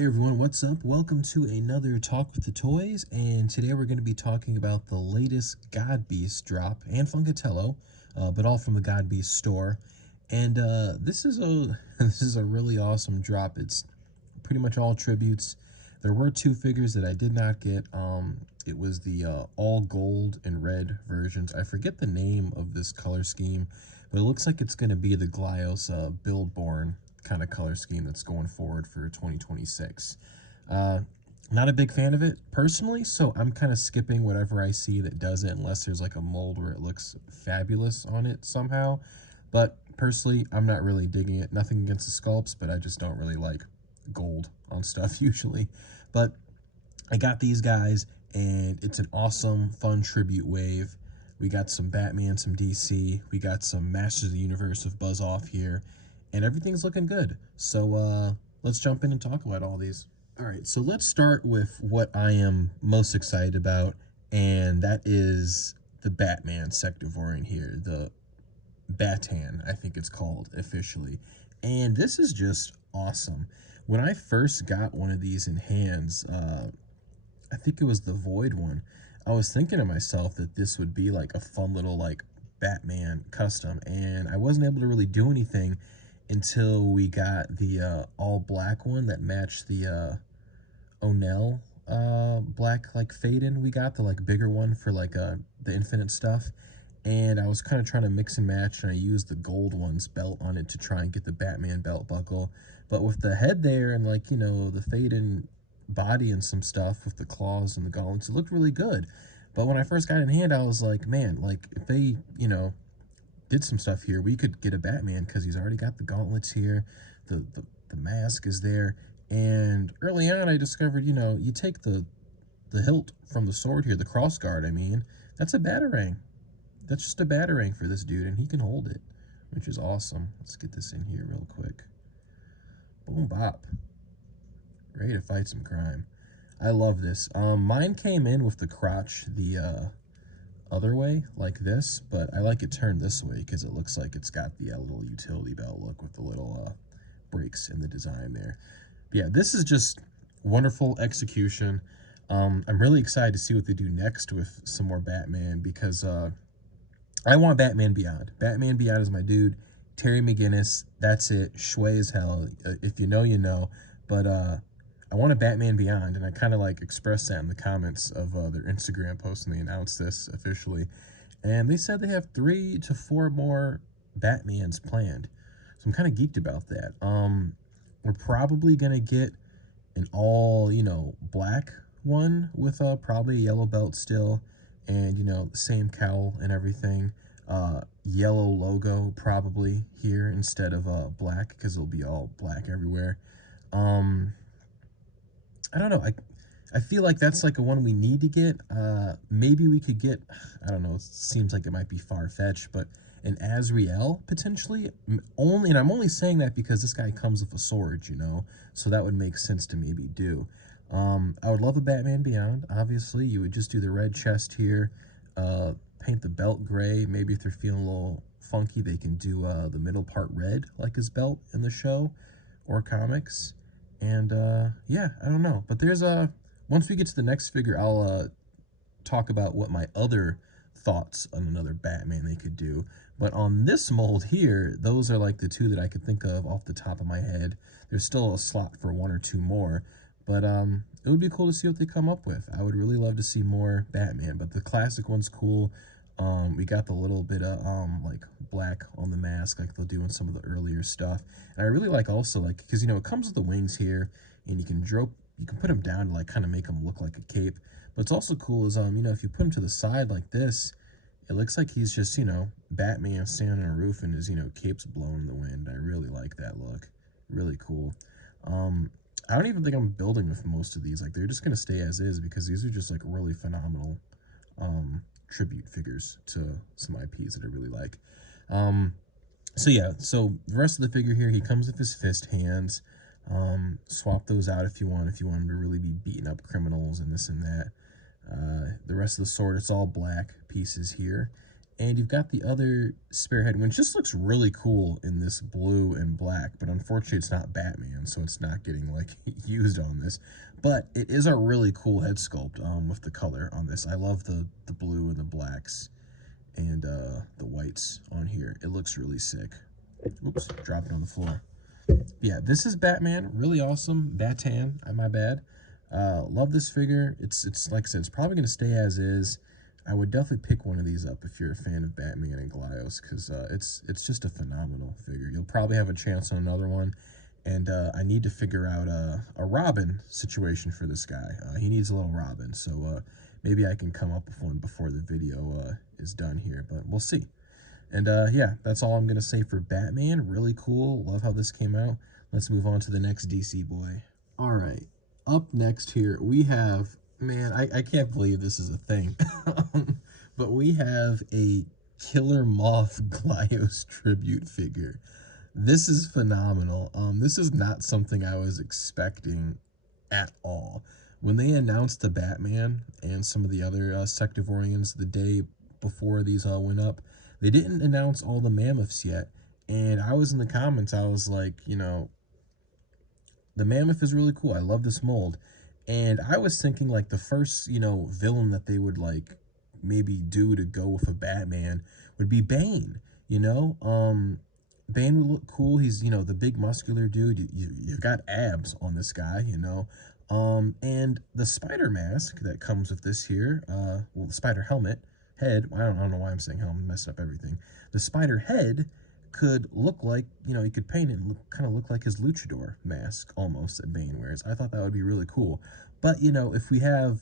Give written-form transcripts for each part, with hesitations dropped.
Hey everyone, what's up? Welcome to another Talk with the Toys, and today we're going to be talking about the latest Godbeast drop and Funkatello, but all from the Godbeast store. And this is a this is a really awesome drop. It's pretty much all tributes. There were two figures that I did not get. It was the all gold and red versions. I forget the name of this color scheme, but it looks like it's going to be the Glyos Buildborn kind of color scheme that's going forward for 2026. Uh, Not a big fan of it personally, so I'm kind of skipping whatever I see that does it unless there's like a mold where it looks fabulous on it somehow. But personally, I'm not really digging it. Nothing against the sculpts, but I just don't really like gold on stuff usually. But I got these guys, and it's an awesome, fun tribute wave. We got some Batman, some DC. We got some Masters of the Universe of Buzz Off here, and everything's looking good. So let's jump in and talk about all these. All right, so let's start with what I am most excited about, and that is the Batman Sectovorian here, the Batan, I think it's called officially. And this is just awesome. When I first got one of these in hands, I think it was the Void one, I was thinking to myself that this would be like a fun little like Batman custom, and I wasn't able to really do anything until we got the all black one that matched the O'Neill black like fade in. We got the like bigger one for like the infinite stuff, and I was kind of trying to mix and match, and I used the gold one's belt on it to try and get the Batman belt buckle. But with the head there and like, you know, the fade in body and some stuff with the claws and the gauntlets, it looked really good. But when I first got in hand, I was like, man, like if they, you know, did some stuff here, we could get a Batman because he's already got the gauntlets here, the mask is there. And early on, I discovered, you know, you take the hilt from the sword here, the cross guard, I mean, that's a batarang. That's just a batarang for this dude, and he can hold it, which is awesome. Let's get this in here real quick. Boom bop. Ready to fight some crime. I love this. Mine came in with the crotch the other way, like this, but I like it turned this way because it looks like it's got the little utility belt look with the little breaks in the design there. But yeah, this is just wonderful execution. I'm really excited to see what they do next with some more Batman because I want Batman Beyond. Batman Beyond is my dude. Terry McGinnis, that's it. Shway as hell. If you know, you know. But I want a Batman Beyond, and I kind of like expressed that in the comments of their Instagram post, and they announced this officially. And they said they have 3 to 4 more Batmans planned. So I'm kind of geeked about that. We're probably gonna get an all, you know, black one with probably a yellow belt still, and you know, same cowl and everything. Yellow logo probably here instead of black, because it'll be all black everywhere. um I don't know, I feel like that's like a one we need to get. Maybe we could get, I don't know, it seems like it might be far-fetched, but an Azrael potentially. Only, and I'm only saying that because this guy comes with a sword, you know, so that would make sense to maybe do. I would love a Batman Beyond. Obviously, you would just do the red chest here, paint the belt gray. Maybe if they're feeling a little funky, they can do the middle part red, like his belt in the show or comics. And yeah, I don't know. But there's once we get to the next figure, I'll talk about what my other thoughts on another Batman they could do. But on this mold here, those are like the two that I could think of off the top of my head. There's still a slot for 1 or 2 more, but it would be cool to see what they come up with. I would really love to see more Batman, but the classic one's cool. We got the little bit of like black on the mask, like they'll do in some of the earlier stuff. And I really like also, like, because you know it comes with the wings here, and you can put them down to like kind of make them look like a cape. But it's also cool is you know, if you put him to the side like this, it looks like he's just, you know, Batman standing on a roof and his, you know, cape's blowing in the wind. I really like that look. Really cool. I don't even think I'm building with most of these. Like, they're just gonna stay as is because these are just like really phenomenal tribute figures to some IPs that I really like. So yeah, so the rest of the figure here, he comes with his fist hands. Swap those out if you want him to really be beating up criminals and this and that. The rest of the sword, it's all black pieces here. And you've got the other spearhead, which just looks really cool in this blue and black, but unfortunately it's not Batman, so it's not getting like used on this. But it is a really cool head sculpt with the color on this. I love the blue and the blacks and the whites on here. It looks really sick. Oops, drop it on the floor. Yeah, this is Batman. Really awesome. Batan, my bad. Love this figure. It's like I said, it's probably going to stay as is. I would definitely pick one of these up if you're a fan of Batman and Glyos, because it's just a phenomenal figure. You'll probably have a chance on another one, and I need to figure out a Robin situation for this guy. He needs a little Robin, so maybe I can come up with one before the video is done here, but we'll see. And yeah, that's all I'm going to say for Batman. Really cool. Love how this came out. Let's move on to the next DC boy. All right. Up next here, we have, man, I can't believe this is a thing. But we have a Killer Moth Glyos tribute figure. This is phenomenal. This is not something I was expecting at all. When they announced the Batman and some of the other Sectivorians the day before these all went up, they didn't announce all the mammoths yet. And I was in the comments, I was like, you know, the mammoth is really cool. I love this mold. And I was thinking like the first, you know, villain that they would like maybe do to go with a Batman would be Bane, you know? Bane would look cool. He's, you know, the big muscular dude. You've got abs on this guy, you know? And the spider mask that comes with this here, well, the spider helmet, head, I don't know why I'm saying helmet, I'm messing up everything. The spider head could look like, you know, you could paint it and kind of look like his luchador mask almost that Bane wears. I thought that would be really cool. But, you know, if we have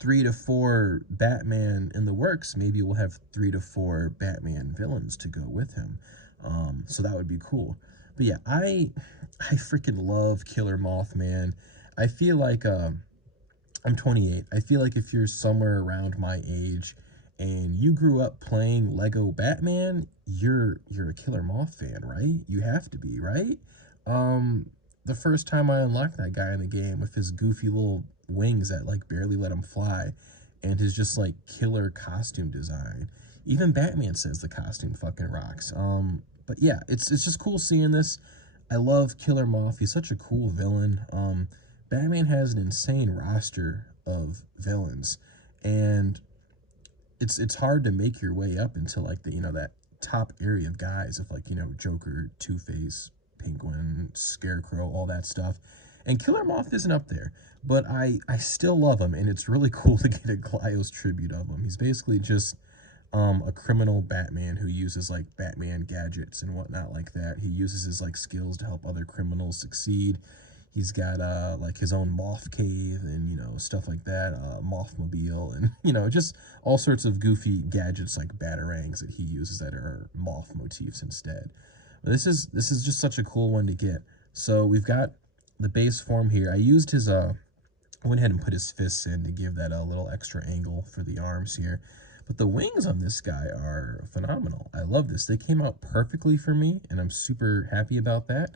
3 to 4 Batman in the works, maybe we'll have 3 to 4 Batman villains to go with him. So that would be cool. But yeah, I freaking love Killer Moth, man. I feel like I'm 28. I feel like if you're somewhere around my age and you grew up playing Lego Batman, you're a Killer Moth fan, right? You have to be, right? The first time I unlocked that guy in the game with his goofy little wings that like barely let him fly and his just like killer costume design. Even Batman says the costume fucking rocks. But yeah, it's just cool seeing this. I love Killer Moth. He's such a cool villain. Batman has an insane roster of villains, and it's hard to make your way up into like the, you know, that top area of guys of like, you know, Joker, Two-Face, Penguin, Scarecrow, all that stuff. And Killer Moth isn't up there, but I still love him, and it's really cool to get a Glyos tribute of him. He's basically just a criminal Batman who uses like Batman gadgets and whatnot like that. He uses his like skills to help other criminals succeed. He's got like his own Moth cave and, you know, stuff like that, Mothmobile, and, you know, just all sorts of goofy gadgets like batarangs that he uses that are Moth motifs instead. But this is just such a cool one to get. So we've got the base form here. I used his I went ahead and put his fists in to give that a little extra angle for the arms here. But the wings on this guy are phenomenal. I love this. They came out perfectly for me, and I'm super happy about that.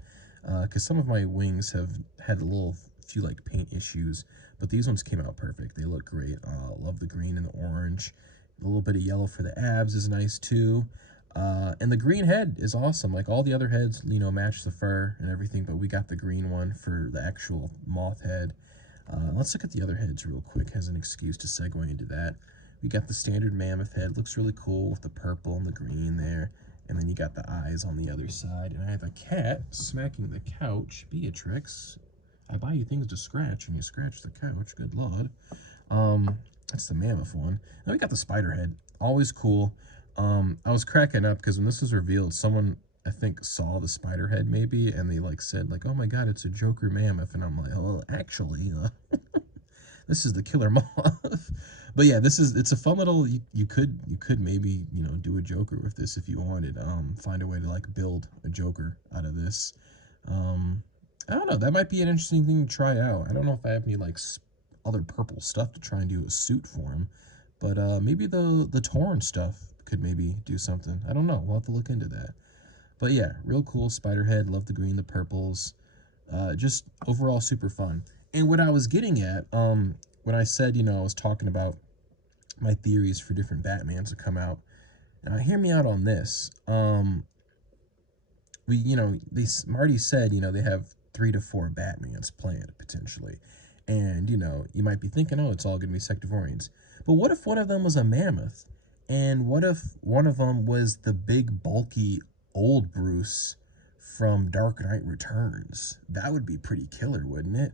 Because some of my wings have had a few like paint issues, but these ones came out perfect. They look great. Love the green and the orange. A little bit of yellow for the abs is nice too. And the green head is awesome. Like all the other heads, you know, match the fur and everything, but we got the green one for the actual Moth head. Let's look at the other heads real quick as an excuse to segue into that. We got the standard mammoth head. Looks really cool with the purple and the green there. And then you got the eyes on the other side. And I have a cat smacking the couch. Beatrix, I buy you things to scratch, and you scratch the couch. Good lord. That's the mammoth one. Then we got the spider head. Always cool. I was cracking up because when this was revealed, someone, I think, saw the spider head maybe, and they like said like, oh my god, it's a Joker mammoth. And I'm like, oh, actually, this is the Killer Moth. But yeah, it's a fun little, you could maybe, you know, do a Joker with this if you wanted. Find a way to like build a Joker out of this. I don't know, that might be an interesting thing to try out. I don't know if I have any like other purple stuff to try and do a suit for him, but maybe the torn stuff could maybe do something. I don't know, we'll have to look into that. But yeah, real cool spider head. Love the green, the purples. Just overall super fun. And what I was getting at, when I said, you know, I was talking about my theories for different Batmans to come out, Now, hear me out on this. Marty said, they have 3 to 4 Batmans planned potentially, and you might be thinking, oh, it's all gonna be Sectorians, but what if one of them was a mammoth, and what if one of them was the big bulky old Bruce from Dark Knight Returns? That would be pretty killer, wouldn't it?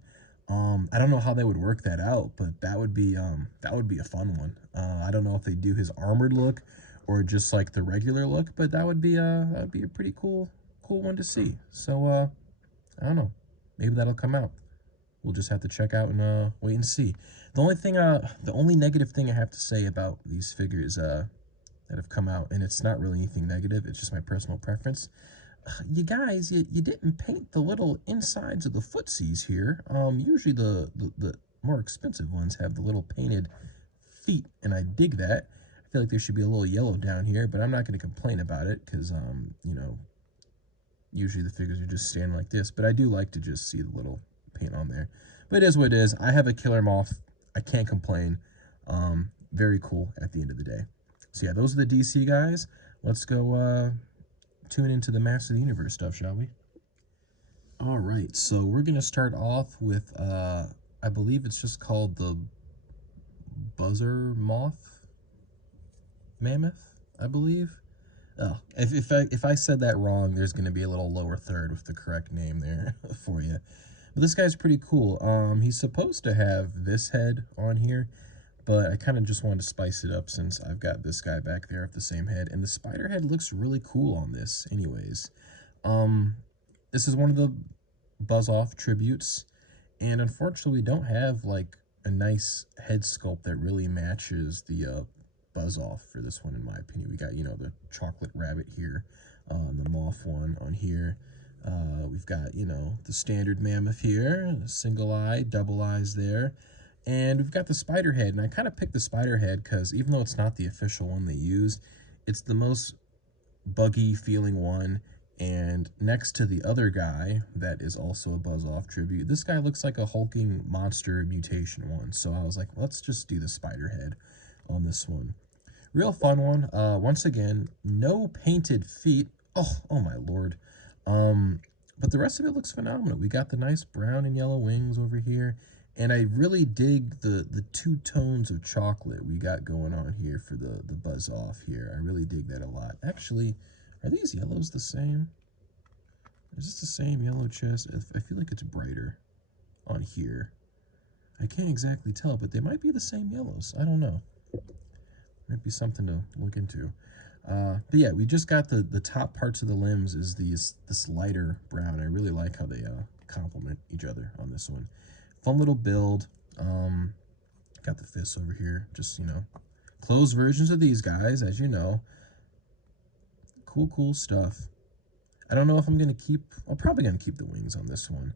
I don't know how they would work that out, but that would be a fun one. I don't know if they do his armored look or just like the regular look, but that'd be a pretty cool one to see. So I don't know. Maybe that'll come out. We'll just have to check out and wait and see. The only negative thing I have to say about these figures that have come out, and it's not really anything negative, it's just my personal preference. You guys, you didn't paint the little insides of the footsies here. Usually the more expensive ones have the little painted feet, and I dig that. I feel like there should be a little yellow down here, but I'm not going to complain about it because, usually the figures are just standing like this, but I do like to just see the little paint on there. But it is what it is. I have a killer Moth. I can't complain. Very cool at the end of the day. So yeah, those are the DC guys. Let's go tune into the Master of the Universe stuff, shall we? All right, so we're gonna start off with I believe it's just called the Buzzer Moth Mammoth, I believe. Oh, if I said that wrong, there's going to be a little lower third with the correct name there for you. But this guy's pretty cool. He's supposed to have this head on here, but I kind of just wanted to spice it up since I've got this guy back there with the same head, and the spider head looks really cool on this anyways. Um, this is one of the Buzz Off tributes, and unfortunately we don't have like a nice head sculpt that really matches the Buzz Off for this one, in my opinion. We got, the chocolate rabbit here, the Moth one on here. We've got, the standard mammoth here, single eye, double eyes there. And we've got the spider head, and I kind of picked the spider head because even though it's not the official one they used, it's the most buggy feeling one. And next to the other guy that is also a Buzz Off tribute, this guy looks like a hulking monster mutation one. So I was like, let's just do the spider head on this one. Real fun one. Once again, no painted feet. Oh my lord. But the rest of it looks phenomenal. We got the nice brown and yellow wings over here, and I really dig the 2 tones of chocolate we got going on here for the Buzz Off here. I really dig that a lot. Actually, are these yellows the same? Is this the same yellow chest? I feel like it's brighter on here. I can't exactly tell, but they might be the same yellows. I don't know. Might be something to look into. But yeah, we just got the top parts of the limbs is this lighter brown. I really like how they complement each other on this one. Fun little build. Got the fists over here. Just, closed versions of these guys, as you know. Cool stuff. I don't know if I'm probably gonna keep the wings on this one,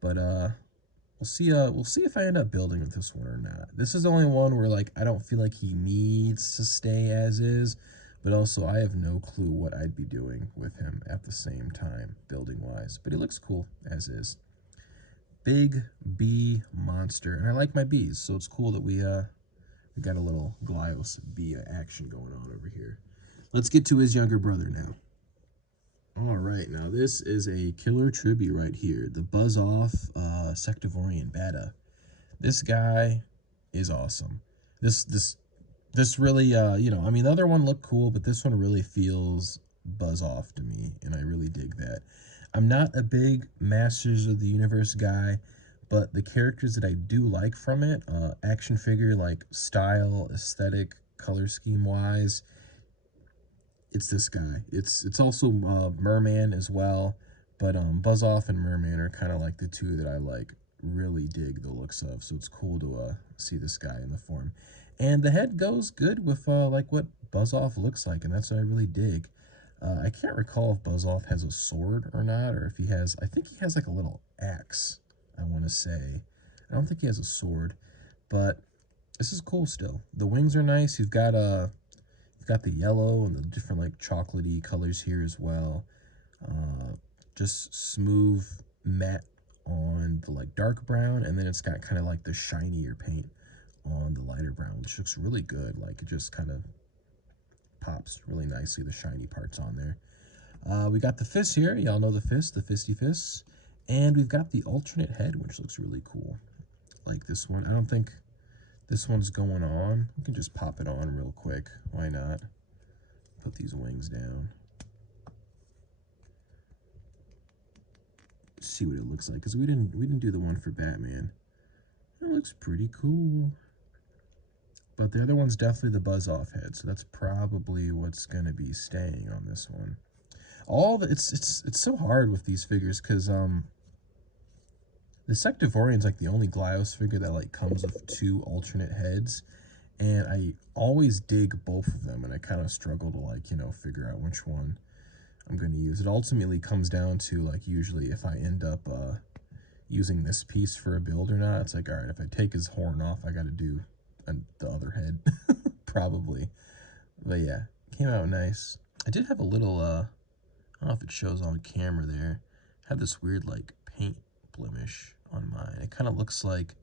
but we'll see. We'll see if I end up building with this one or not. This is the only one where I don't feel like he needs to stay as is, but also I have no clue what I'd be doing with him at the same time, building wise. But he looks cool as is. Big bee monster, and I like my bees, so it's cool that we got a little Glyos bee action going on over here. Let's get to his younger brother now. All right, now this is a killer tribute right here. The Buzz Off Sectorian Beta. This guy is awesome. This really, I mean, the other one looked cool, but this one really feels Buzz Off to me, and I really dig that. I'm not a big Masters of the Universe guy, but the characters that I do like from it, action figure, like style, aesthetic, color scheme wise, it's this guy. It's also Merman as well, but Buzz Off and Merman are kind of like the 2 that I really dig the looks of. So it's cool to see this guy in the form, and the head goes good with like what Buzz Off looks like, and that's what I really dig. I can't recall if Buzz Off has a sword or not, or if he has. I think he has like a little axe, I want to say. I don't think he has a sword, but this is cool still. The wings are nice. You've got the yellow and the different chocolatey colors here as well. Just smooth matte on the dark brown, and then it's got kind of the shinier paint on the lighter brown, which looks really good. It just kind of pops really nicely, the shiny parts on there. We got the fist here. Y'all know the fist, the fisty fists. And we've got the alternate head, which looks really cool. Like this one. I don't think this one's going on. We can just pop it on real quick. Why not? Put these wings down. See what it looks like, because we didn't do the one for Batman. It looks pretty cool. But the other one's definitely the buzz off head, so that's probably what's gonna be staying on this one. It's so hard with these figures because the Sectivorian's like the only Glyos figure that like comes with 2 alternate heads, and I always dig both of them, and I kind of struggle to like, you know, figure out which one I'm going to use. It ultimately comes down to like usually if I end up using this piece for a build or not. It's like, all right, if I take his horn off, I got to do the other head probably. But yeah, came out nice. I did have a little I don't know if it shows on camera there. I had this weird like paint blemish on mine. It kind of looks like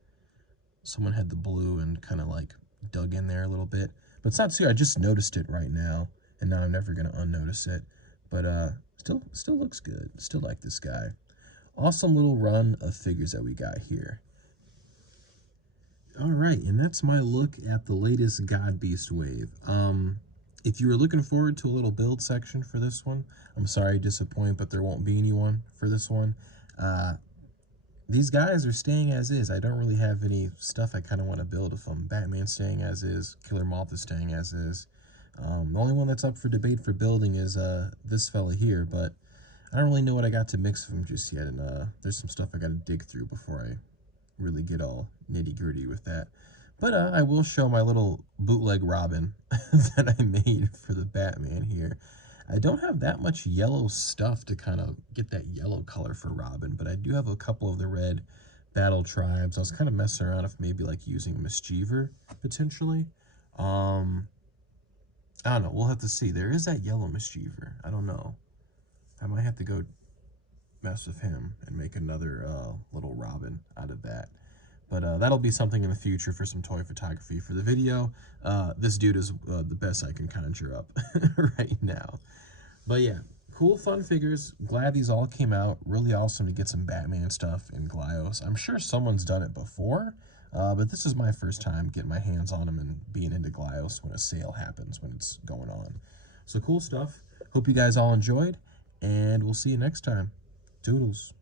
someone had the blue and kind of like dug in there a little bit. But it's not too, I just noticed it right now, and now I'm never going to unnotice it. But still looks good. Still like this guy. Awesome little run of figures that we got here. All right, and that's my look at the latest Godbeast wave. If you were looking forward to a little build section for this one, I'm sorry to disappoint, but there won't be anyone for this one. These guys are staying as is. I don't really have any stuff I kind of want to build with them. Batman's staying as is. Killer Moth is staying as is. The only one that's up for debate for building is this fella here, but I don't really know what I got to mix with him just yet, and there's some stuff I got to dig through before I really get all nitty-gritty with that. But I will show my little bootleg Robin that I made for the Batman here. I don't have that much yellow stuff to kind of get that yellow color for Robin, but I do have a couple of the red battle tribes. I was kind of messing around if maybe like using Mischievous potentially. I don't know. We'll have to see. There is that yellow Mischievous. I don't know. I might have to go mess with him and make another little Robin out of that. But that'll be something in the future for some toy photography. For the video, this dude is the best I can conjure up right now. But yeah, cool, fun figures. Glad these all came out. Really awesome to get some Batman stuff in Glyos. I'm sure someone's done it before, but this is my first time getting my hands on them and being into Glyos when a sale happens, when it's going on. So cool stuff. Hope you guys all enjoyed, and we'll see you next time. Doodles.